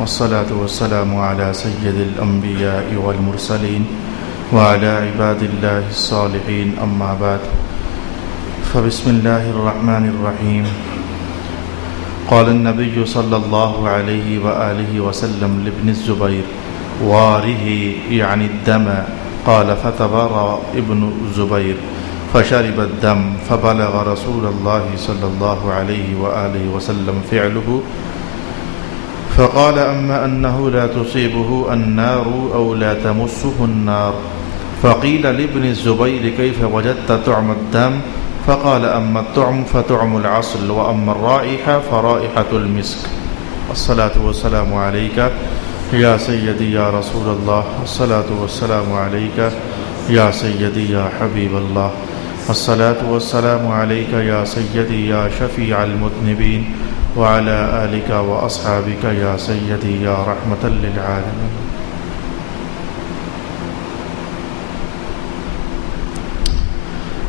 والصلاة والسلام على سيد الأنبياء والمرسلين وعلى عباد الله الصالحين أما بعد فبسم الله الرحمن الرحيم قال النبي صلى الله عليه وآله وسلم لابن الزبير واره يعني الدم قال فتبارى ابن الزبير فشرب الدم فبلغ رسول الله صلى الله عليه وآله وسلم فعله فقال أما أنه لا تصيبه النار أو لا تمسه النار فقيل لابن الزبير كيف وجدت طعم الدم فقال أما الطعم فطعم العسل وأما الرائحة فرائحة المسك الصلاة والسلام عليك يا سيدي يا رسول الله الصلاة والسلام عليك يا سيدي يا حبيب الله الصلاة والسلام عليك يا سيدي يا شفيع المذنبين وعلى آلك وأصحابك يا سيدي يا رحمة للعالمين.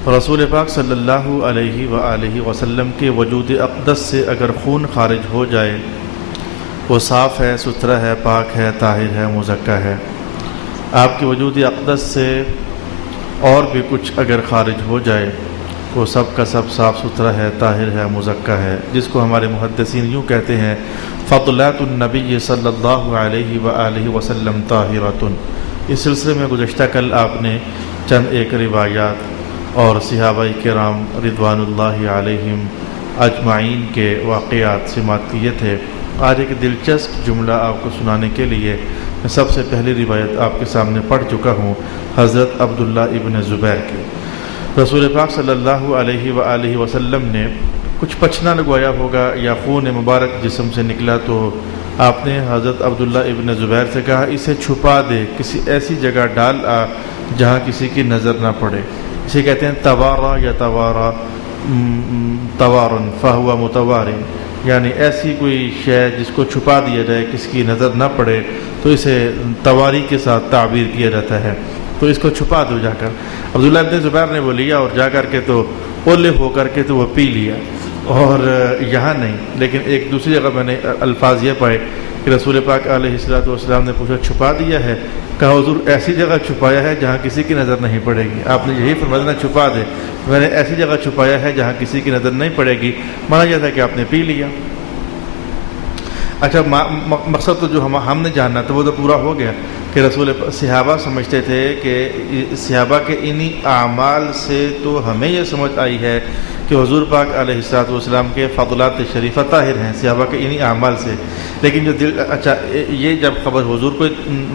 رسول پاک صلی اللہ علیہ وآلہ وسلم کے وجود اقدس سے اگر خون خارج ہو جائے، وہ صاف ہے، ستھرا ہے، پاک ہے، طاہر ہے، مزکہ ہے. آپ کے وجود اقدس سے اور بھی کچھ اگر خارج ہو جائے، وہ سب کا سب صاف ستھرا ہے، طاہر ہے، مزکہ ہے، جس کو ہمارے محدثین یوں کہتے ہیں فضلات النبی صلی اللہ علیہ وآلہ وسلم طاہرۃ. اس سلسلے میں گزشتہ کل آپ نے چند ایک روایات اور صحابہ کرام رضوان اللہ علیہم اجمعین کے واقعات سماعت کیے تھے. آج ایک دلچسپ جملہ آپ کو سنانے کے لیے میں سب سے پہلی روایت آپ کے سامنے پڑھ چکا ہوں، حضرت عبداللہ ابن زبیر کی. رسول پاک صلی اللہ علیہ وآلہ وسلم نے کچھ پچھنا لگوایا ہوگا یا خون مبارک جسم سے نکلا، تو آپ نے حضرت عبداللہ ابن زبیر سے کہا اسے چھپا دے، کسی ایسی جگہ ڈال آ جہاں کسی کی نظر نہ پڑے. اسے کہتے ہیں توارا یا توارن فہو متوارن، یعنی ایسی کوئی شے جس کو چھپا دیا جائے، کسی کی نظر نہ پڑے، تو اسے تواری کے ساتھ تعبیر کیا جاتا ہے. تو اس کو چھپا دو جا کر. عبداللہ ابن زبیر نے وہ لیا اور جا کر کے تو اولے ہو کر کے تو وہ پی لیا، اور یہاں نہیں لیکن ایک دوسری جگہ میں نے الفاظ یہ پائے کہ رسول پاک علیہ السلام نے پوچھا چھپا دیا ہے؟ کہا حضور ایسی جگہ چھپایا ہے جہاں کسی کی نظر نہیں پڑے گی. آپ نے یہی فرمایا چھپا دے، میں نے ایسی جگہ چھپایا ہے جہاں کسی کی نظر نہیں پڑے گی. مانا یہ تھا کہ آپ نے پی لیا. اچھا، مقصد تو جو ہم نے جاننا تھا وہ تو پورا ہو گیا کہ رسول صحابہ سمجھتے تھے کہ صحابہ کے انہی اعمال سے تو ہمیں یہ سمجھ آئی ہے کہ حضور پاک علیہ السلام کے فضلات شریفہ طاہر ہیں، صحابہ کے انہی اعمال سے. لیکن جو اچھا یہ جب خبر حضور کو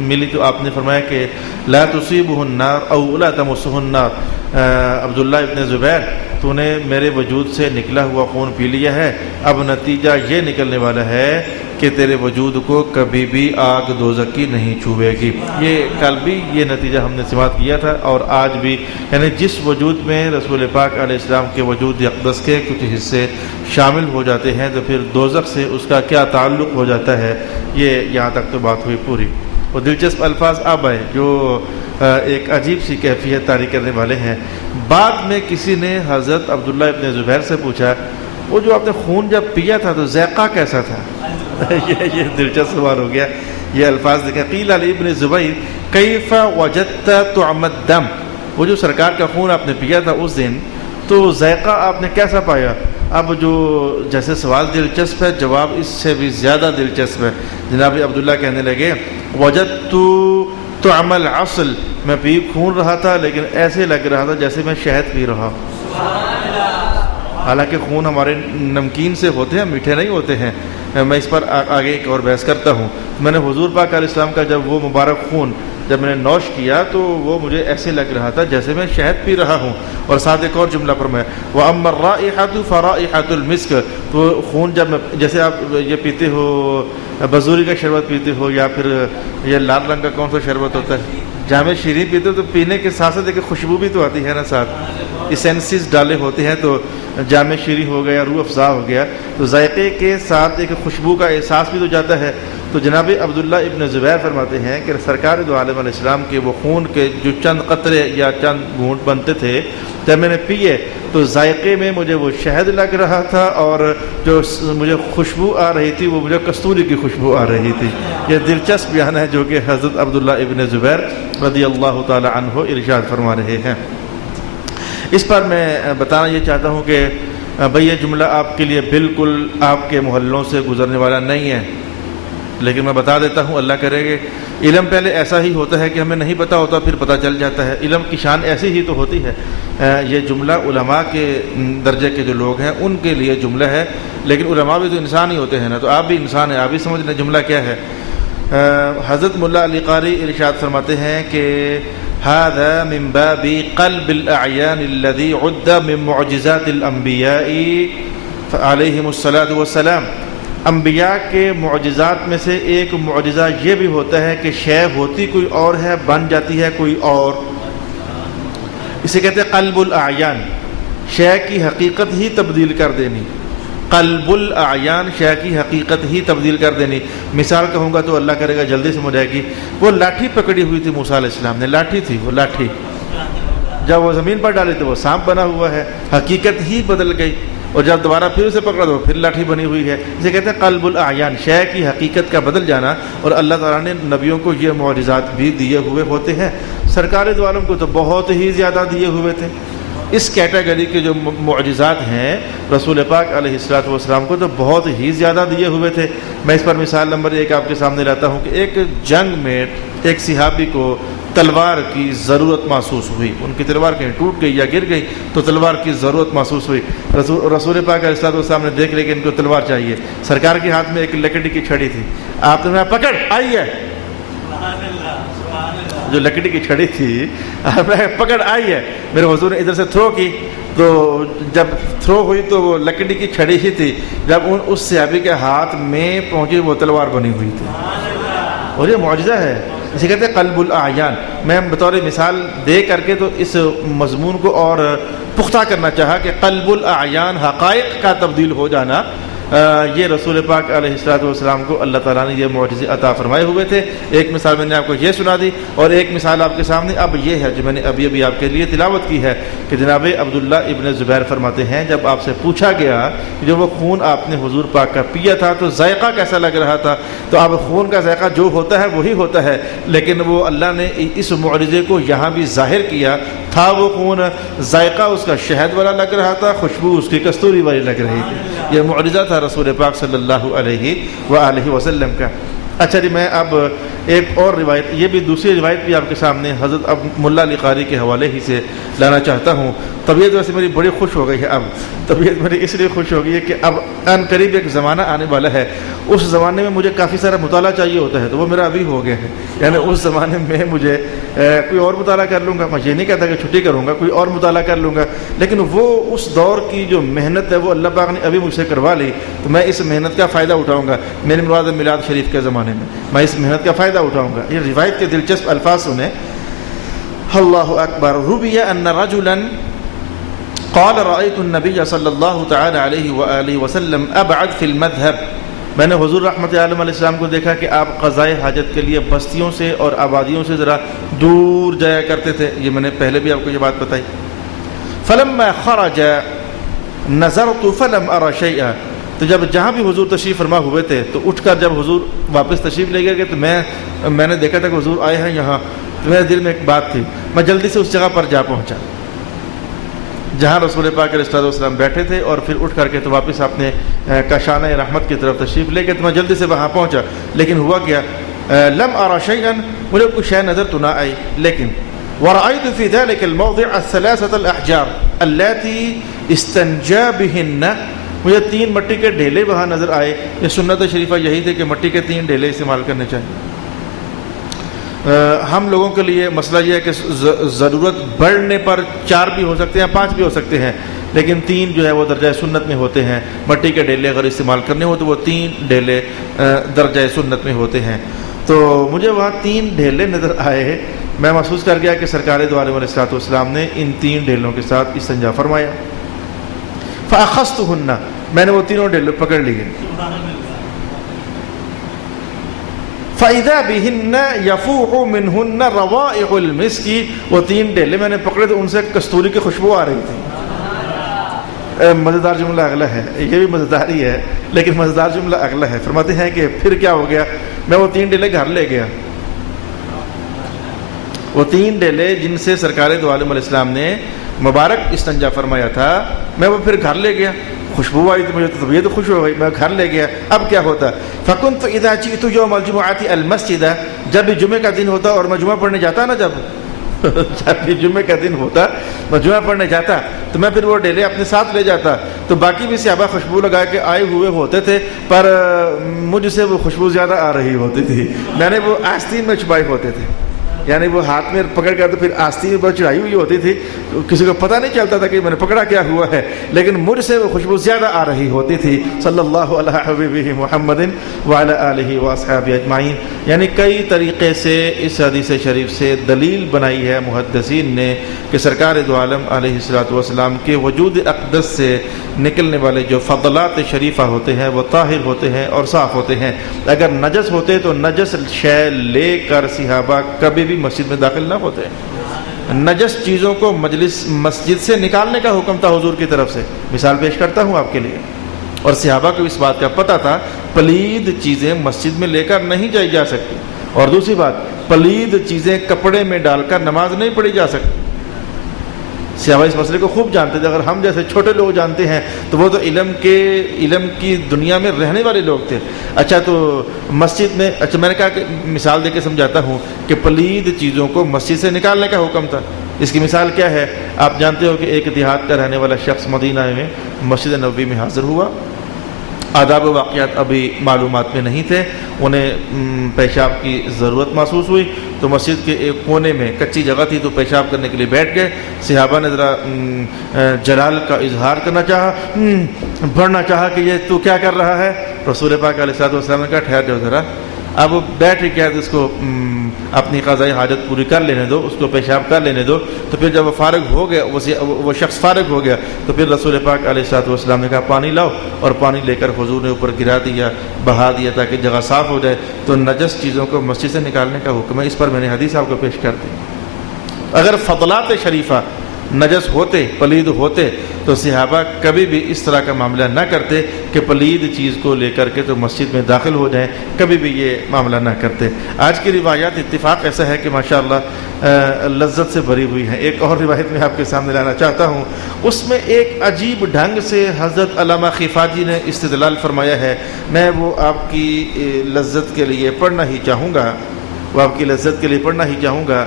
ملی تو آپ نے فرمایا کہ لا تصیبہ النار او لا تمسہ النار. عبداللہ ابن زبیر، تو نے میرے وجود سے نکلا ہوا خون پی لیا ہے، اب نتیجہ یہ نکلنے والا ہے کہ تیرے وجود کو کبھی بھی آگ دوزخ کی نہیں چھوئے گی. یہ کل بھی یہ نتیجہ ہم نے سماعت کیا تھا اور آج بھی، یعنی جس وجود میں رسول پاک علیہ السلام کے وجود اقدس کے کچھ حصے شامل ہو جاتے ہیں تو پھر دوزخ سے اس کا کیا تعلق ہو جاتا ہے، یہ یہاں تک تو بات ہوئی پوری. وہ دلچسپ الفاظ اب آئے جو ایک عجیب سی کیفیت طاری کرنے والے ہیں. بعد میں کسی نے حضرت عبداللہ ابن زبیر سے پوچھا وہ جو آپ نے خون جب پیا تھا تو ذائقہ کیسا تھا؟ یہ دلچسپ سوال ہو گیا. یہ الفاظ دیکھیں، قیل علی ابن زبیر کیف وجدت طعم الدم، وہ جو سرکار کا خون آپ نے پیا تھا اس دن تو ذائقہ آپ نے کیسا پایا؟ اب جو جیسے سوال دلچسپ ہے، جواب اس سے بھی زیادہ دلچسپ ہے. جناب عبداللہ کہنے لگے وجدت طعم العسل، میں پی خون رہا تھا لیکن ایسے لگ رہا تھا جیسے میں شہد پی رہا. حالانکہ خون ہمارے نمکین سے ہوتے ہیں، میٹھے نہیں ہوتے ہیں. میں اس پر آگے ایک اور بحث کرتا ہوں. میں نے حضور پاک علیہ السلام کا جب وہ مبارک خون جب میں نے نوش کیا تو وہ مجھے ایسے لگ رہا تھا جیسے میں شہد پی رہا ہوں. اور ساتھ ایک اور جملہ پر میں وَأَمَّا الرَّائِحَةُ فَرَائِحَةُ الْمِسْكِ، تو خون جب میں جیسے آپ یہ پیتے ہو بزوری کا شربت پیتے ہو یا پھر یہ لال رنگ کا کون سا شربت ہوتا ہے جامع شیریں پیتے ہو تو پینے کے ساتھ ساتھ ایک خوشبو بھی تو آتی ہے نا، ساتھ اسینسز ڈالے ہوتے ہیں تو جامع شیریں ہو گیا، روح افزا ہو گیا، تو ذائقے کے ساتھ ایک خوشبو کا احساس بھی تو جاتا ہے. تو جناب عبداللہ ابن زبیر فرماتے ہیں کہ سرکار دو عالم علیہ السلام کے وہ خون کے جو چند قطرے یا چند گھونٹ بنتے تھے جب میں نے پیے تو ذائقے میں مجھے وہ شہد لگ رہا تھا اور جو مجھے خوشبو آ رہی تھی وہ مجھے کستوری کی خوشبو آ رہی تھی۔ یہ دلچسپ بیان ہے جو کہ حضرت عبداللہ ابن زبیر رضی اللہ تعالی عنہ ارشاد فرما رہے ہیں۔ اس پر میں بتانا یہ چاہتا ہوں کہ بھئی یہ جملہ آپ کے لیے بالکل آپ کے محلوں سے گزرنے والا نہیں ہے، لیکن میں بتا دیتا ہوں، اللہ کرے گے علم پہلے ایسا ہی ہوتا ہے کہ ہمیں نہیں پتہ ہوتا پھر پتہ چل جاتا ہے، علم کی شان ایسی ہی تو ہوتی ہے۔ یہ جملہ علماء کے درجے کے جو لوگ ہیں ان کے لیے جملہ ہے، لیکن علماء بھی تو انسان ہی ہوتے ہیں نا، تو آپ بھی انسان ہیں، آپ بھی سمجھ لیں جملہ کیا ہے۔ حضرت ملا علی قاری ارشاد فرماتے ہیں کہ هذا من باب قلب الاعیان الذي عد من معجزات الانبیاء علیہم الصلاۃ والسلام۔ انبیاء کے معجزات میں سے ایک معجزہ یہ بھی ہوتا ہے کہ شے ہوتی کوئی اور ہے، بن جاتی ہے کوئی اور، اسے کہتے ہیں قلب الاعیان، شے کی حقیقت ہی تبدیل کر دینی۔ قلب الاعیان، شے کی حقیقت ہی تبدیل کر دینی۔ مثال کہوں گا تو اللہ کرے گا جلدی سمجھ آئے گی۔ وہ لاٹھی پکڑی ہوئی تھی موسیٰ علیہ السلام نے، لاٹھی تھی وہ لاٹھی، جب وہ زمین پر ڈالی تو وہ سانپ بنا ہوا ہے، حقیقت ہی بدل گئی، اور جب دوبارہ پھر اسے پکڑا تو پھر لاٹھی بنی ہوئی ہے۔ اسے کہتے ہیں قلب الاعیان، شے کی حقیقت کا بدل جانا، اور اللہ تعالیٰ نے نبیوں کو یہ معجزات بھی دیے ہوئے ہوتے ہیں۔ سرکار دو عالم کو تو بہت ہی زیادہ دیے ہوئے تھے۔ اس کیٹیگری کے جو معجزات ہیں رسول پاک علیہ الصلوۃ والسلام کو تو بہت ہی زیادہ دیے ہوئے تھے۔ میں اس پر مثال نمبر 1 آپ کے سامنے لاتا ہوں کہ ایک جنگ میں ایک صحابی کو تلوار کی ضرورت محسوس ہوئی، ان کی تلوار کہیں ٹوٹ گئی یا گر گئی تو تلوار کی ضرورت محسوس ہوئی۔ رسول پاک علیہ الصلوۃ والسلام نے دیکھ لیا کہ ان کو تلوار چاہیے، سرکار کے ہاتھ میں ایک لکڑی کی چھڑی تھی، آپ نے پکڑ آئی ہے، جو لکڑی کی چھڑی تھی پکڑ آئی ہے، میرے حضور نے ادھر سے تھرو کی، تو جب تھرو ہوئی تو وہ لکڑی کی چھڑی ہی تھی، جب اس صحابی کے ہاتھ میں پہنچی وہ تلوار بنی ہوئی تھی، اور یہ معجزہ ہے، اسے کہتے ہیں قلب الاعیان۔ میں بطور مثال دے کر کے تو اس مضمون کو اور پختہ کرنا چاہا کہ قلب الاعیان، حقائق کا تبدیل ہو جانا، یہ رسول پاک علیہ الصلوۃ والسلام کو اللہ تعالیٰ نے یہ معجزے عطا فرمائے ہوئے تھے۔ ایک مثال میں نے آپ کو یہ سنا دی، اور ایک مثال آپ کے سامنے اب یہ ہے جو میں نے ابھی آپ کے لیے تلاوت کی ہے کہ جناب عبداللہ ابن زبیر فرماتے ہیں جب آپ سے پوچھا گیا کہ جو وہ خون آپ نے حضور پاک کا پیا تھا تو ذائقہ کیسا لگ رہا تھا، تو اب خون کا ذائقہ جو ہوتا ہے وہی ہوتا ہے، لیکن وہ اللہ نے اس معجزے کو یہاں بھی ظاہر کیا تھا، وہ خون ذائقہ اس کا شہد والا لگ رہا تھا، خوشبو اس کی کستوری والی لگ رہی تھی۔ یہ معجزہ تھا رسول پاک صلی اللہ علیہ وآلہ وسلم کا۔ اچھا جی، میں اب ایک اور روایت، یہ بھی دوسری روایت بھی آپ کے سامنے حضرت ملا علی قاری کے حوالے ہی سے لانا چاہتا ہوں۔ طبیعت ویسے میری بڑی خوش ہو گئی ہے، اب طبیعت میری اس لیے خوش ہو گئی ہے کہ اب ان قریب ایک زمانہ آنے والا ہے، اس زمانے میں مجھے کافی سارا مطالعہ چاہیے ہوتا ہے، تو وہ میرا ابھی ہو گیا ہے، یعنی اس زمانے میں مجھے کوئی اور مطالعہ کر لوں گا، میں یہ نہیں کہتا کہ چھٹی کروں گا، کوئی اور مطالعہ کر لوں گا، لیکن وہ اس دور کی جو محنت ہے وہ اللہ پاک نے ابھی مجھ سے کروا لی، تو میں اس محنت کا فائدہ اٹھاؤں گا۔ میری مراد میلاد شریف کے زمانے میں اس محنت کا فائدہ اٹھاؤں گا۔ یہ روایت کے دلچسپ الفاظ سنیں، اللہ اکبر۔ روی ان رجلا قال رأيت النبي صلی اللہ تعالی علیہ وآلہ وسلم ابعد فی المذهب، میں نے حضور رحمت عالم علیہ السلام کو دیکھا کہ آپ قضائے حاجت کے لیے بستیوں سے اور آبادیوں سے ذرا دور جایا کرتے تھے، یہ میں نے پہلے بھی آپ کو یہ بات بتائی۔ فلما خرج نظرت فلم ارى شيئا، تو جب جہاں بھی حضور تشریف فرما ہوئے تھے تو اٹھ کر جب حضور واپس تشریف لے گئے تو میں نے دیکھا تھا کہ حضور آئے ہیں یہاں، تو میرے دل میں ایک بات تھی، میں جلدی سے اس جگہ پر جا پہنچا جہاں رسول پاک علیہ السلام بیٹھے تھے، اور پھر اٹھ کر کے تو واپس اپنے کاشانہ رحمت کی طرف تشریف لے کے تو میں جلدی سے وہاں پہنچا، لیکن ہوا کیا، لم ارى شيئا، مجھے کوئی شے نظر تو نہ آئی، لیکن ورأيت في ذلك الموضع الثلاثة الأحجار التي استنجى بهن، مجھے 3 مٹی کے ڈھیلے وہاں نظر آئے۔ یہ سنت شریفہ یہی تھی کہ مٹی کے 3 ڈھیلے استعمال کرنے چاہیے۔ ہم لوگوں کے لیے مسئلہ یہ ہے کہ ضرورت بڑھنے پر 4 بھی ہو سکتے ہیں، 5 بھی ہو سکتے ہیں، لیکن 3 جو ہے وہ درجہ سنت میں ہوتے ہیں۔ مٹی کے ڈھیلے اگر استعمال کرنے ہو تو وہ 3 ڈھیلے درجہ سنت میں ہوتے ہیں۔ تو مجھے وہاں 3 ڈھیلے نظر آئے، میں محسوس کر گیا کہ سرکار دو عالم علیہ الصلوۃ والسلام نے ان 3 ڈھیلوں کے ساتھ استنجا فرمایا۔ فاخذتهن، میں نے وہ تینوں ڈھیلے پکڑ لیے۔ فَإِذَا بِهِنَّ يَفُوحُ مِنْهُنَّ رَوَائِحُ الْمِسْكِ، وہ 3 ڈھیلے میں نے پکڑے تو ان سے کستوری کی خوشبو آ رہی تھی۔ مزیدار جملہ اگلا ہے، یہ بھی مزیدار ہی ہے لیکن مزیدار جملہ اگلا ہے. فرماتے ہیں کہ پھر کیا ہو گیا، میں وہ 3 ڈیلے گھر لے گیا، وہ 3 ڈیلے جن سے سرکار دو عالم علیہ السلام نے مبارک استنجا فرمایا تھا، میں وہ پھر گھر لے گیا. خوشبو آئی تو مجھے تو طبیعت خوش ہو گئی، میں گھر لے گیا. اب کیا ہوتا، فَكُنْتُ إِذَا جِئْتُ يَوْمَ الْجُمُعَةِ الْمَسْجِدَ، جب بھی جمعے کا دن ہوتا اور میں جمعہ پڑھنے جاتا نا، جب بھی جمعے کا دن ہوتا میں جمعہ پڑھنے جاتا تو میں پھر وہ ڈیلے اپنے ساتھ لے جاتا. تو باقی بھی صحابہ خوشبو لگا کے آئے ہوئے ہوتے تھے، پر مجھ سے وہ خوشبو زیادہ آ رہی ہوتی تھی. میں نے وہ آستین میں چھپائے ہوتے تھے، یعنی وہ ہاتھ میں پکڑ کر تو پھر آستین پر چڑھائی ہوئی ہوتی تھی، کسی کو پتہ نہیں چلتا تھا کہ میں نے پکڑا کیا ہوا ہے، لیکن مجھ سے وہ خوشبو زیادہ آ رہی ہوتی تھی. صلی اللہ علیہ حبیبہ محمد وعلی آلہ واصحابہ اجمعین. یعنی کئی طریقے سے اس حدیث شریف سے دلیل بنائی ہے محدثین نے کہ سرکار دو عالم علیہ الصلوۃ والسلام کے وجود اقدس سے نکلنے والے جو فضلات شریفہ ہوتے ہیں وہ طاہر ہوتے ہیں اور صاف ہوتے ہیں. اگر نجس ہوتے تو نجس شے لے کر صحابہ کبھی بھی مسجد میں داخل نہ ہوتے. نجس چیزوں کو مسجد سے نکالنے کا حکم تھا حضور کی طرف سے. مثال پیش کرتا ہوں آپ کے لیے، اور صحابہ کو اس بات کا پتہ تھا پلید چیزیں مسجد میں لے کر نہیں جائی جا سکتی. اور دوسری بات، پلید چیزیں کپڑے میں ڈال کر نماز نہیں پڑھی جا سکتی. صحابہ اس مسئلے کو خوب جانتے تھے. اگر ہم جیسے چھوٹے لوگ جانتے ہیں تو وہ تو علم کی دنیا میں رہنے والے لوگ تھے. اچھا تو مسجد میں، اچھا میں نے کہا کہ مثال دے کے سمجھاتا ہوں کہ پلید چیزوں کو مسجد سے نکالنے کا حکم تھا. اس کی مثال کیا ہے، آپ جانتے ہو کہ ایک دیہات کا رہنے والا شخص مدینہ میں مسجد نبوی میں حاضر ہوا. آداب و واقعات ابھی معلومات میں نہیں تھے، انہیں پیشاب کی ضرورت محسوس ہوئی تو مسجد کے ایک کونے میں کچی جگہ تھی تو پیشاب کرنے کے لیے بیٹھ گئے. صحابہ نے ذرا جلال کا اظہار کرنا چاہا، بڑھنا چاہا کہ یہ تو کیا کر رہا ہے. رسول پاک علیہ الصلوۃ والسلام نے کہا ٹھہر جاؤ ذرا، اب بیٹھ کیا ہے اس کو اپنی قضائی حاجت پوری کر لینے دو، اس کو پیشاب کر لینے دو. تو پھر جب وہ فارغ ہو گیا، وہ شخص فارغ ہو گیا تو پھر رسول پاک علیہ الصلوۃ والسلام نے کہا پانی لاؤ، اور پانی لے کر حضور نے اوپر گرا دیا، بہا دیا تاکہ جگہ صاف ہو جائے. تو نجس چیزوں کو مسجد سے نکالنے کا حکم ہے. اس پر میں نے حدیث آپ کو پیش کر دی. اگر فضلات شریفہ نجس ہوتے، پلید ہوتے تو صحابہ کبھی بھی اس طرح کا معاملہ نہ کرتے کہ پلید چیز کو لے کر کے تو مسجد میں داخل ہو جائیں، کبھی بھی یہ معاملہ نہ کرتے. آج کی روایات اتفاق ایسا ہے کہ ماشاءاللہ لذت سے بھری ہوئی ہیں. ایک اور روایت میں آپ کے سامنے لانا چاہتا ہوں، اس میں ایک عجیب ڈھنگ سے حضرت علامہ خفاجی نے استدلال فرمایا ہے. میں وہ آپ کی لذت کے لیے پڑھنا ہی چاہوں گا،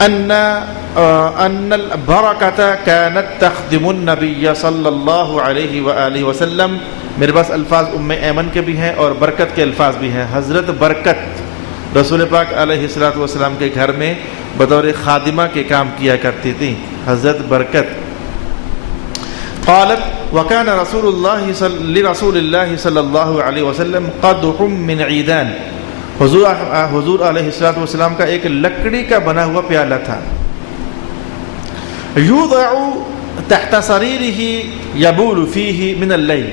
ان البرکۃ کانت تخدم النبی صلی اللہ علیہ وآلہ وسلم. میرے پاس الفاظ ایمن کے بھی ہیں اور برکت کے الفاظ بھی ہیں. حضرت برکت رسول پاک علیہ الصلوۃ والسلام کے گھر میں بطور خادمہ کے کام کیا کرتی تھی. حضرت برکت قالت وکان لرسول اللہ صلی اللہ علیہ وسلم قدح من عیدان. حضور علیہ الصلوۃ والسلام کا ایک لکڑی کا بنا ہوا پیالہ تھا. یوضع تحت سریرہ یبول فیہ من اللیل.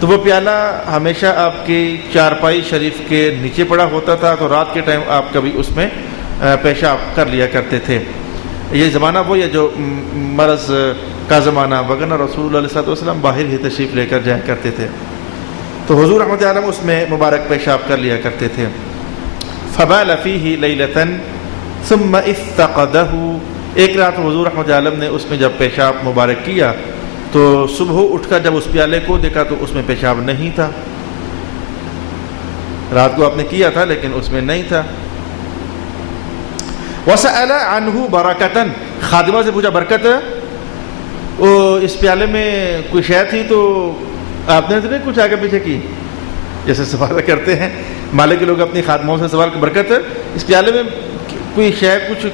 تو وہ پیالہ ہمیشہ آپ کی چارپائی شریف کے نیچے پڑا ہوتا تھا تو رات کے ٹائم آپ کبھی اس میں پیشاب کر لیا کرتے تھے. یہ زمانہ وہ ہے جو مرض کا زمانہ، وگرنہ رسول اللہ صلی اللہ علیہ وسلم باہر ہی تشریف لے کر جایا کرتے تھے. تو حضور رحمۃ اللہ علیہ اس میں مبارک پیشاب کر لیا کرتے تھے. فبال فیہ لیلۃ ثم افتقدہ. ایک رات حضور رحمۃ اللہ علیہ نے اس میں جب پیشاب مبارک کیا تو صبح اٹھ کر جب اس پیالے کو دیکھا تو اس میں پیشاب نہیں تھا. رات کو آپ نے کیا تھا لیکن اس میں نہیں تھا. وسأل عنہ برکۃ. خادمہ سے پوچھا برکت وہ اس پیالے میں کوئی شے تھی تو آپ نے تو نہیں کچھ آگے پیچھے کی، جیسے سوال کرتے ہیں مالک کے لوگ اپنی خادموں سے سوال برکت اس پیالے میں کوئی شے کچھ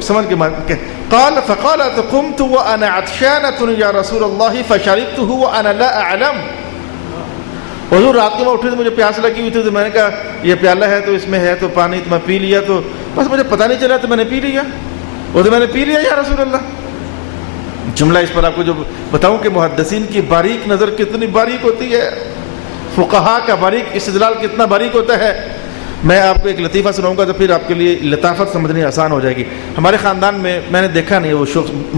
سمجھ کے قال فقالت قمت وانا عطشانة یا رسول اللہ فشربته وانا لا اعلم. حضور رات کو میں اٹھے تو مجھے پیاس لگی ہوئی تھی تو میں نے کہا یہ پیالہ ہے تو اس میں ہے تو پانی تو میں پی لیا، تو بس مجھے پتہ نہیں چلا تو میں نے پی لیا. وہ تو میں نے پی لیا یا رسول اللہ. جملہ اس پر آپ کو جو بتاؤں کہ محدثین کی باریک نظر کتنی باریک ہوتی ہے، فقہاء کا باریک استدلال کتنا باریک ہوتا ہے. میں آپ کو ایک لطیفہ سناؤں گا تو پھر آپ کے لیے لطافت سمجھنی آسان ہو جائے گی. ہمارے خاندان میں نے دیکھا نہیں، وہ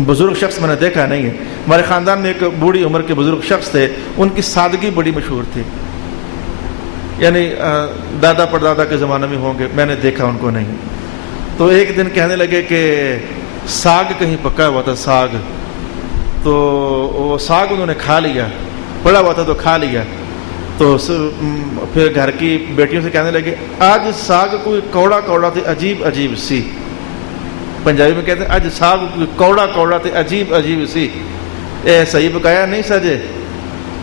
بزرگ شخص میں نے دیکھا نہیں ہے. ہمارے خاندان میں ایک بوڑھی عمر کے بزرگ شخص تھے، ان کی سادگی بڑی مشہور تھی. یعنی دادا پردادا کے زمانے میں ہوں گے، میں نے دیکھا ان کو نہیں. تو ایک دن کہنے لگے کہ ساگ کہیں پکا ہوا تھا، ساگ. تو وہ ساگ انہوں نے کھا لیا، پڑا ہوا تھا تو کھا لیا. تو پھر گھر کی بیٹیوں سے کہنے لگے آج ساگ کوئی کوڑا کوڑا تھے عجیب عجیب سی. پنجابی میں کہتے ہیں آج ساگ کوئی کوڑا کوڑا تھے عجیب عجیب سی، اے صحیح پکایا نہیں سجے.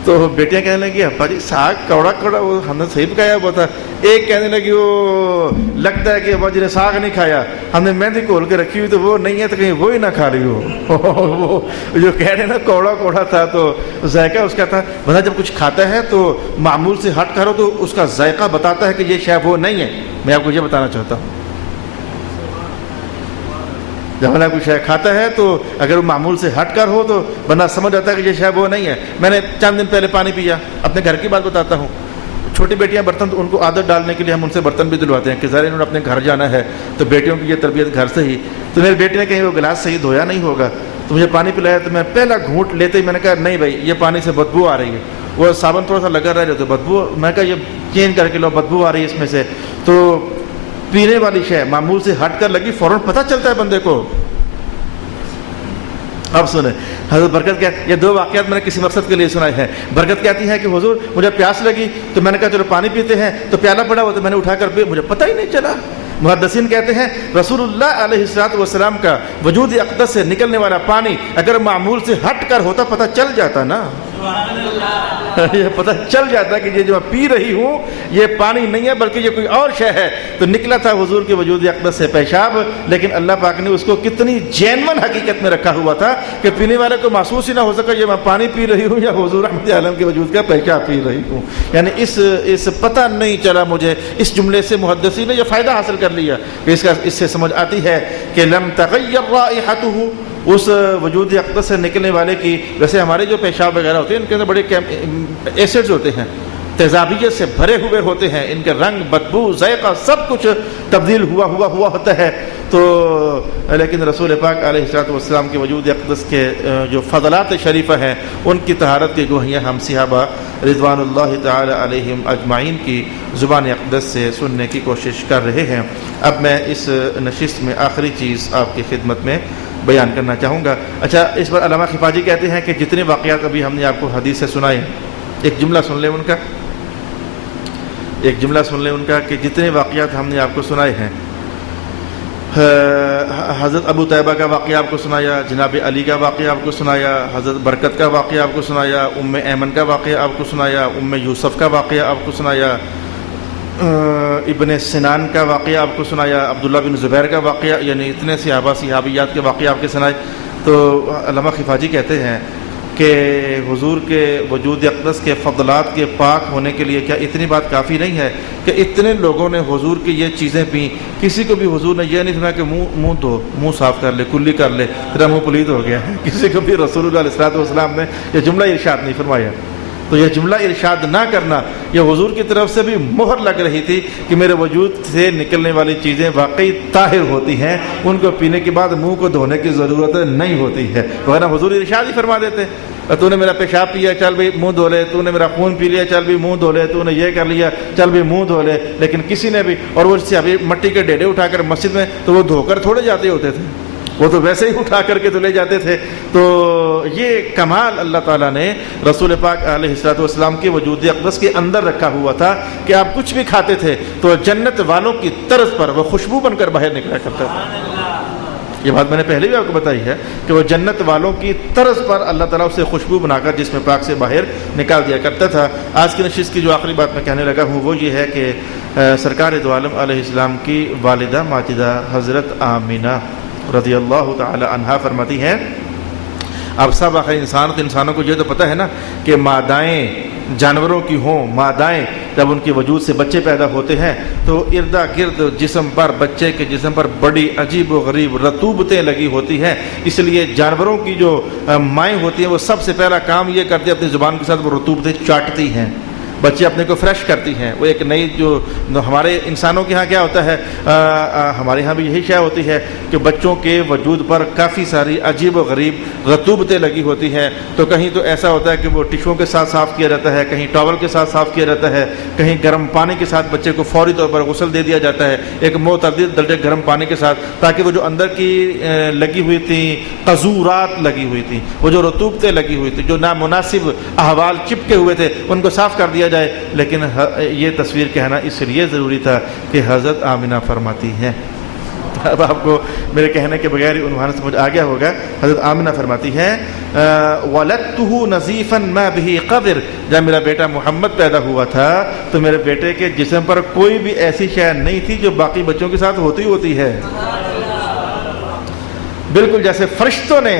تو بیٹیاں کہنے لگی ابا جی ساگ کوڑا کوڑا، وہ ہم نے صحیح پکایا ہوا تھا. ایک کہنے لگی وہ لگتا ہے کہ ابا جی نے ساگ نہیں کھایا، ہم نے مہندی کھول کے رکھی ہوئی تو وہ نہیں ہے تو کہیں وہی نہ کھا رہی ہو. وہ جو کہہ رہے ہیں نا کوڑا کوڑا تھا تو ذائقہ اس کا تھا. بندہ جب کچھ کھاتا ہے تو معمول سے ہٹ کر ہو تو اس کا ذائقہ بتاتا ہے کہ یہ شے وہ نہیں ہے. میں آپ کو یہ بتانا چاہتا ہوں، جب بندہ کوئی شے کھاتا ہے تو اگر وہ معمول سے ہٹ کر ہو تو بندہ سمجھ آتا ہے کہ یہ شے وہ نہیں ہے. میں نے چند دن پہلے پانی پیا، اپنے گھر کی بات بتاتا ہوں. چھوٹی بیٹیاں برتن، تو ان کو عادت ڈالنے کے لیے ہم ان سے برتن بھی دلواتے ہیں کہ ظاہر انہوں نے اپنے گھر جانا ہے تو بیٹیوں کی یہ تربیت گھر سے ہی. تو میری بیٹی نے کہیں وہ گلاس صحیح دھویا نہیں ہوگا تو مجھے پانی پلایا، تو میں پہلا گھونٹ لیتے ہی میں نے کہا نہیں بھائی یہ پانی سے بدبو آ رہی ہے. وہ صابن تھوڑا سا لگا رہے تو بدبو، میں کہا یہ چینج کر کے لو، بدبو آ رہی ہے اس میں سے. تو پینے والی شے معمول سے ہٹ کر لگی، فوراً پتہ چلتا ہے بندے کو. اب سنیں حضرت برکت کیا، یہ دو واقعات میں نے کسی مقصد کے لیے سنائے ہیں. برکت کہتی ہے کہ حضور مجھے پیاس لگی تو میں نے کہا چلو پانی پیتے ہیں، تو پیالہ پڑا ہوا تو میں نے اٹھا کر پیا، مجھے پتہ ہی نہیں چلا. محدثین کہتے ہیں رسول اللہ علیہ الصلوۃ والسلام کا وجود اقدس سے نکلنے والا پانی اگر معمول سے ہٹ کر ہوتا پتہ چل جاتا نا، یہ پتہ چل جاتا کہ یہ جو میں پی رہی ہوں یہ پانی نہیں ہے بلکہ یہ کوئی اور شے ہے. تو نکلا تھا حضور کے وجود اقدس سے پیشاب، لیکن اللہ پاک نے اس کو کتنی جینون حقیقت میں رکھا ہوا تھا کہ پینے والے کو محسوس ہی نہ ہو سکا یہ میں پانی پی رہی ہوں یا حضور رحمت عالم کے وجود کا پیشاب پی رہی ہوں. یعنی اس پتہ نہیں چلا مجھے. اس جملے سے محدثین نے یہ فائدہ حاصل کر لیا کہ اس سے سمجھ آتی ہے کہ لم تغیر رائحتہ، اس وجود اقدس سے نکلنے والے کی، ویسے ہمارے جو پیشاب وغیرہ ہوتے ہیں ان کے اندر بڑے ایسڈز ہوتے ہیں، تیزابیت سے بھرے ہوئے ہوتے ہیں، ان کے رنگ، بدبو، ذائقہ سب کچھ تبدیل ہوا ہوتا ہے. تو لیکن رسول پاک علیہ الصلوۃ والسلام کے وجود اقدس کے جو فضلات شریفہ ہیں ان کی طہارت کی گواہیاں ہم صحابہ رضوان اللہ تعالی علیہم اجمعین کی زبان اقدس سے سننے کی کوشش کر رہے ہیں. اب میں اس نشست میں آخری چیز آپ کی خدمت میں بیان کرنا چاہوں گا. اچھا، اس پر علامہ خفاجی کہتے ہیں کہ جتنے واقعات ابھی ہم نے آپ کو حدیث سے سنائے، ایک جملہ سن لیں ان کا کہ جتنے واقعات ہم نے آپ کو سنائے ہیں، حضرت ابو طیبہ کا واقعہ آپ کو سنایا، جناب علی کا واقعہ آپ کو سنایا، حضرت برکت کا واقعہ آپ کو سنایا، ام ایمن کا واقعہ آپ کو سنایا، ام یوسف کا واقعہ آپ کو سنایا، ابن سنان کا واقعہ آپ کو سنایا، عبداللہ بن زبیر کا واقعہ، یعنی اتنے صحابہ صحابیات کے واقعہ آپ کے سنائے. تو علامہ خفاجی کہتے ہیں کہ حضور کے وجود اقدس کے فضلات کے پاک ہونے کے لیے کیا اتنی بات کافی نہیں ہے کہ اتنے لوگوں نے حضور کی یہ چیزیں پیں، کسی کو بھی حضور نے یہ نہیں سنا کہ منہ دھو، منہ صاف کر لے، کلی کر لے، تیرا منہ پلید ہو گیا ہے. کسی کو بھی رسول اللہ علیہ الصلوۃ والسلام نے یہ جملہ ارشاد نہیں فرمایا. تو یہ جملہ ارشاد نہ کرنا یہ حضور کی طرف سے بھی مہر لگ رہی تھی کہ میرے وجود سے نکلنے والی چیزیں واقعی طاہر ہوتی ہیں، ان کو پینے کے بعد منہ کو دھونے کی ضرورت نہیں ہوتی ہے. ورنہ حضور ارشاد ہی فرما دیتے تو نے میرا پیشاب پیا چل بھی منہ دھو لے، تو نے میرا خون پی لیا چل بھی منہ دھو لے، تو نے یہ کر لیا چل بھی منہ دھو لے. لیکن کسی نے بھی، اور وہ سے ابھی مٹی کے ڈیڈے اٹھا کر مسجد میں تو وہ دھو کر تھوڑے جاتے ہوتے تھے، وہ تو ویسے ہی اٹھا کر کے تو لے جاتے تھے. تو یہ کمال اللہ تعالیٰ نے رسول پاک علیہ الصلوۃ والسلام کے وجود اقدس کے اندر رکھا ہوا تھا کہ آپ کچھ بھی کھاتے تھے تو جنت والوں کی طرز پر وہ خوشبو بن کر باہر نکلا کرتا تھا. یہ بات میں نے پہلے بھی آپ کو بتائی ہے کہ وہ جنت والوں کی طرز پر اللہ تعالیٰ اسے خوشبو بنا کر جسم پاک سے باہر نکال دیا کرتا تھا. آج کی نشست کی جو آخری بات میں کہنے لگا ہوں وہ یہ ہے کہ سرکار دو عالم علیہ السلام کی والدہ ماجدہ حضرت آمینہ رضی اللہ تعالی عنہا فرماتی ہیں، اب سب آخر انسانوں کو یہ تو پتہ ہے نا کہ مادائیں جانوروں کی ہوں، مادائیں جب ان کے وجود سے بچے پیدا ہوتے ہیں تو اردا گرد جسم پر، بچے کے جسم پر بڑی عجیب و غریب رطوبتیں لگی ہوتی ہیں. اس لیے جانوروں کی جو مائیں ہوتی ہیں وہ سب سے پہلا کام یہ کرتی ہیں اپنی زبان کے ساتھ وہ رطوبتیں چاٹتی ہیں. بچے اپنے کو فریش کرتی ہیں، وہ ایک نئی جو ہمارے انسانوں کے ہاں کیا ہوتا ہے، ہمارے ہاں بھی یہی شے ہوتی ہے کہ بچوں کے وجود پر کافی ساری عجیب و غریب رطوبتیں لگی ہوتی ہیں، تو کہیں تو ایسا ہوتا ہے کہ وہ ٹشوؤں کے ساتھ صاف کیا جاتا ہے، کہیں ٹاول کے ساتھ صاف کیا جاتا ہے، کہیں گرم پانی کے ساتھ بچے کو فوری طور پر غسل دے دیا جاتا ہے، ایک معتدل درجے گرم پانی کے ساتھ، تاکہ وہ جو اندر کی لگی ہوئی تھیں قذورات لگی ہوئی تھیں، وہ جو رطوبتیں لگی ہوئی تھیں، جو نامناسب احوال چپکے ہوئے تھے، ان کو صاف کر دیا جائے۔ لیکن یہ تصویر کہنا اس لیے ضروری تھا کہ حضرت آمنہ فرماتی ہیں، اب آپ کو میرے کہنے کے بغیر عنوان سمجھ آ گیا ہوگا، حضرت آمنہ فرماتی ہیں وَلَدْتُهُ نَظِيفًا مَا بِهِ قَدْر، جب میرا بیٹا محمد پیدا ہوا تھا تو میرے بیٹے کے جسم پر کوئی بھی ایسی شے نہیں تھی جو باقی بچوں کے ساتھ ہوتی ہے، بالکل جیسے فرشتوں نے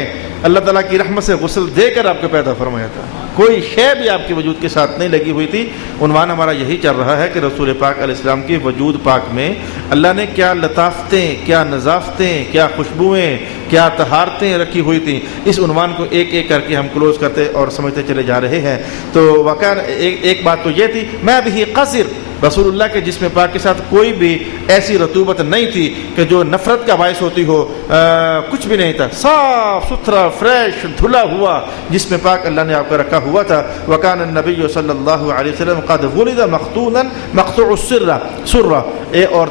اللہ تعالیٰ کی رحمت سے غسل دے کر آپ کو پیدا فرمایا تھا، کوئی شے بھی آپ کے وجود کے ساتھ نہیں لگی ہوئی تھی۔ عنوان ہمارا یہی چل رہا ہے کہ رسول پاک علیہ السلام کی وجود پاک میں اللہ نے کیا لطافتیں، کیا نظافتیں، کیا خوشبوئیں، کیا طہارتیں رکھی ہوئی تھیں۔ اس عنوان کو ایک ایک کر کے ہم کلوز کرتے اور سمجھتے چلے جا رہے ہیں۔ تو واقعا ایک بات تو یہ تھی، میں بھی قصر، رسول اللہ کے جسم پاک کے ساتھ کوئی بھی ایسی رطوبت نہیں تھی کہ جو نفرت کا باعث ہوتی ہو، کچھ بھی نہیں تھا، صاف ستھرا فریش دھلا ہوا جسم پاک اللہ نے آپ کو رکھا ہوا تھا۔ وکان النبی صلی اللہ علیہ وسلم قد ولد مختونا مقطوع السرہ، اور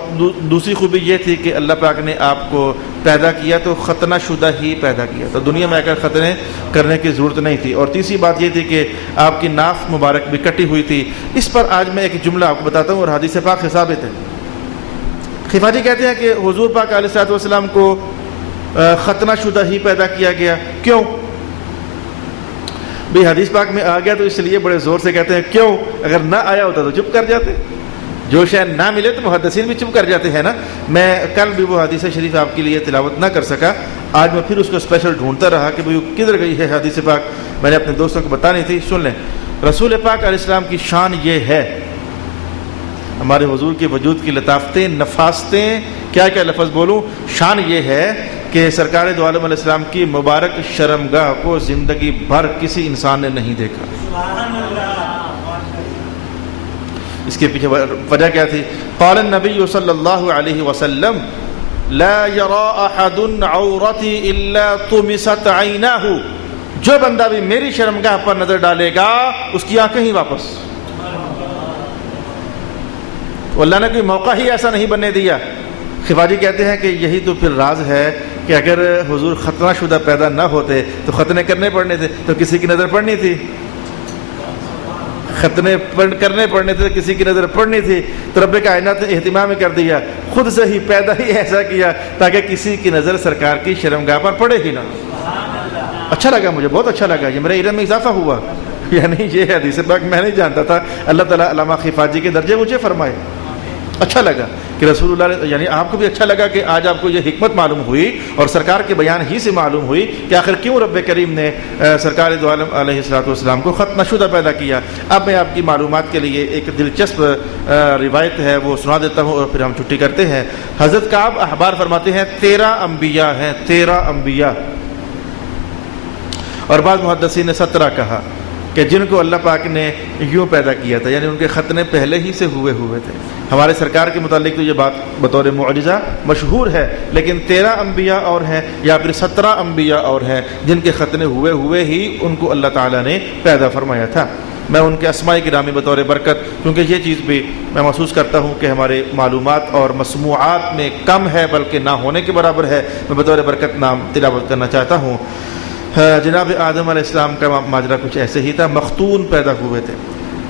دوسری خوبی یہ تھی کہ اللہ پاک نے آپ کو پیدا کیا تو ختنہ شدہ ہی پیدا کیا، تو دنیا میں آ کر ختنے کرنے کی ضرورت نہیں تھی۔ اور تیسری بات یہ تھی کہ آپ کی ناف مبارک بھی کٹی ہوئی تھی۔ اس پر آج میں ایک جملہ آپ کو بتاتا ہوں اور حدیث پاک سے ثابت ہے۔ خفاجی کہتے ہیں کہ حضور پاک علیہ الصلوۃ والسلام کو ختنہ شدہ ہی پیدا کیا گیا، کیوں؟ بھئی حدیث پاک میں آ گیا تو اس لیے بڑے زور سے کہتے ہیں کیوں، اگر نہ آیا ہوتا تو چپ کر جاتے، جو شاید نہ ملے تو محدثین بھی چپ کر جاتے ہیں نا۔ میں کل بھی وہ حدیث شریف آپ کے لیے تلاوت نہ کر سکا، آج میں پھر اس کو اسپیشل ڈھونڈتا رہا کہ بھئی کدھر گئی ہے حدیث پاک، میں نے اپنے دوستوں کو بتانی تھی۔ سن لیں، رسول پاک علیہ السلام کی شان یہ ہے، ہمارے حضور کے وجود کی لطافتیں، نفاستیں، کیا کیا لفظ بولوں، شان یہ ہے کہ سرکار دو عالم علیہ السلام کی مبارک شرمگاہ کو زندگی بھر کسی انسان نے نہیں دیکھا۔ اس کے پیچھے وجہ کیا تھی؟ قال النبی صلی اللہ علیہ وسلم لا يرى احد عورتی الا طمست عیناہ، جو بندہ بھی میری شرمگاہ پر نظر ڈالے گا اس کی آنکھیں ہی واپس، اللہ نے کوئی موقع ہی ایسا نہیں بننے دیا۔ خفاجی کہتے ہیں کہ یہی تو پھر راز ہے کہ اگر حضور ختنہ شدہ پیدا نہ ہوتے تو ختنے کرنے پڑنے تھے، تو کسی کی نظر پڑنی تھی، ختنے کرنے پڑنے تھے، کسی کی نظر پڑنی تھی، تو رب کائنات نے اہتمام کر دیا، خود سے ہی پیدا ہی ایسا کیا تاکہ کسی کی نظر سرکار کی شرمگاہ پر پڑے ہی نہ۔ اچھا لگا، مجھے بہت اچھا لگا، یہ میرے علم میں اضافہ ہوا، یعنی یہ حدیث پاک میں نہیں جانتا تھا، اللہ تعالیٰ علامہ خفاجی کے درجے مجھے فرمائے۔ اچھا لگا کہ رسول اللہ، یعنی آپ کو بھی اچھا لگا کہ آج آپ کو یہ حکمت معلوم ہوئی اور سرکار کے بیان ہی سے معلوم ہوئی کہ آخر کیوں رب کریم نے سرکار دو عالم علیہ الصلوۃ والسلام کو ختنہ شدہ پیدا کیا۔ اب میں آپ کی معلومات کے لیے ایک دلچسپ روایت ہے وہ سنا دیتا ہوں اور پھر ہم چھٹی کرتے ہیں۔ حضرت کعب احبار فرماتے ہیں 13 انبیاء ہیں، 13 انبیاء، اور بعض محدثین نے 17 کہا کہ جن کو اللہ پاک نے یوں پیدا کیا تھا، یعنی ان کے ختنے پہلے ہی سے ہوئے تھے۔ ہمارے سرکار کے متعلق تو یہ بات بطور معجزہ مشہور ہے، لیکن 13 انبیاء اور ہیں یا پھر 17 انبیاء اور ہیں جن کے ختنے ہوئے ہی ان کو اللہ تعالیٰ نے پیدا فرمایا تھا۔ میں ان کے اسماء گرامی بطور برکت، کیونکہ یہ چیز بھی میں محسوس کرتا ہوں کہ ہمارے معلومات اور مسموعات میں کم ہے بلکہ نہ ہونے کے برابر ہے، میں بطور برکت نام تلاوت کرنا چاہتا ہوں۔ جناب آدم علیہ السلام کا ماجرا کچھ ایسے ہی تھا، مختون پیدا ہوئے تھے۔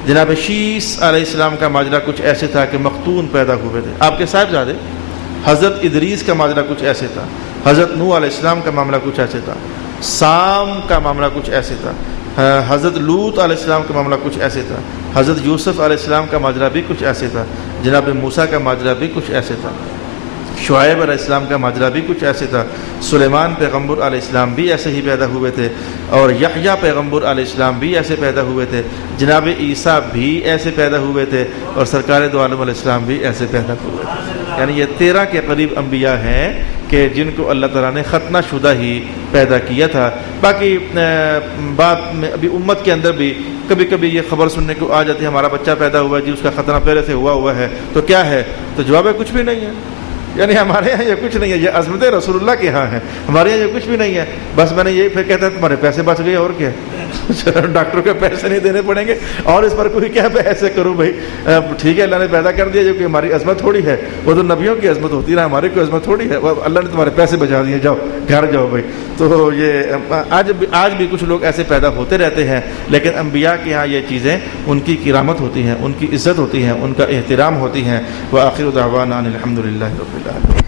جناب شیس علیہ السلام کا ماجرا کچھ ایسے تھا کہ مختون پیدا ہوئے تھے۔ آپ کے صاحبزادے حضرت ادریس کا ماجرا کچھ ایسے تھا، حضرت نوح علیہ السلام کا معاملہ کچھ ایسے تھا، سام کا معاملہ کچھ ایسے تھا، حضرت لوط علیہ السلام کا معاملہ کچھ ایسے تھا، حضرت یوسف علیہ السلام کا ماجرا بھی کچھ ایسے تھا، جناب موسیٰ کا ماجرا بھی کچھ ایسے تھا، شعیب علیہ السلام کا ماجرا بھی کچھ ایسے تھا، سلیمان پیغمبر علیہ السلام بھی ایسے ہی پیدا ہوئے تھے، اور یحییٰ پیغمبر علیہ السلام بھی ایسے پیدا ہوئے تھے، جناب عیسیٰ بھی ایسے پیدا ہوئے تھے، اور سرکار دو عالم علیہ السلام بھی ایسے پیدا ہوئے تھے۔ یعنی یہ 13 کے قریب انبیاء ہیں کہ جن کو اللہ تعالیٰ نے ختنہ شدہ ہی پیدا کیا تھا۔ باقی بات میں ابھی امت کے اندر بھی کبھی کبھی یہ خبر سننے کو آ جاتی ہے ہمارا بچہ پیدا ہوا جی، اس کا ختنہ پہلے سے ہوا ہے، تو کیا ہے؟ تو جواب ہے کچھ بھی نہیں ہے، یعنی ہمارے یہاں یہ کچھ نہیں ہے، یہ عظمت رسول اللہ کے ہاں ہے، ہمارے یہاں یہ کچھ بھی نہیں ہے۔ بس میں نے یہ پھر کہتا ہے تمہارے پیسے بچ گئے اور کیا، ڈاکٹر کے پیسے نہیں دینے پڑیں گے اور اس پر کوئی کیا پیسے کروں بھائی، ٹھیک ہے اللہ نے پیدا کر دیا، جو کہ ہماری عظمت تھوڑی ہے، وہ تو نبیوں کی عظمت ہوتی ہے، ہماری کوئی عظمت تھوڑی ہے، وہ اللہ نے تمہارے پیسے بچا دیے، جاؤ گھر جاؤ بھائی۔ تو یہ آج بھی کچھ لوگ ایسے پیدا ہوتے رہتے ہیں، لیکن انبیاء کے ہاں یہ چیزیں ان کی کرامت ہوتی ہیں، ان کی عزت ہوتی ہیں، ان کا احترام ہوتی ہیں۔ وآخر دعوانا ان الحمد للہ رب العالمین۔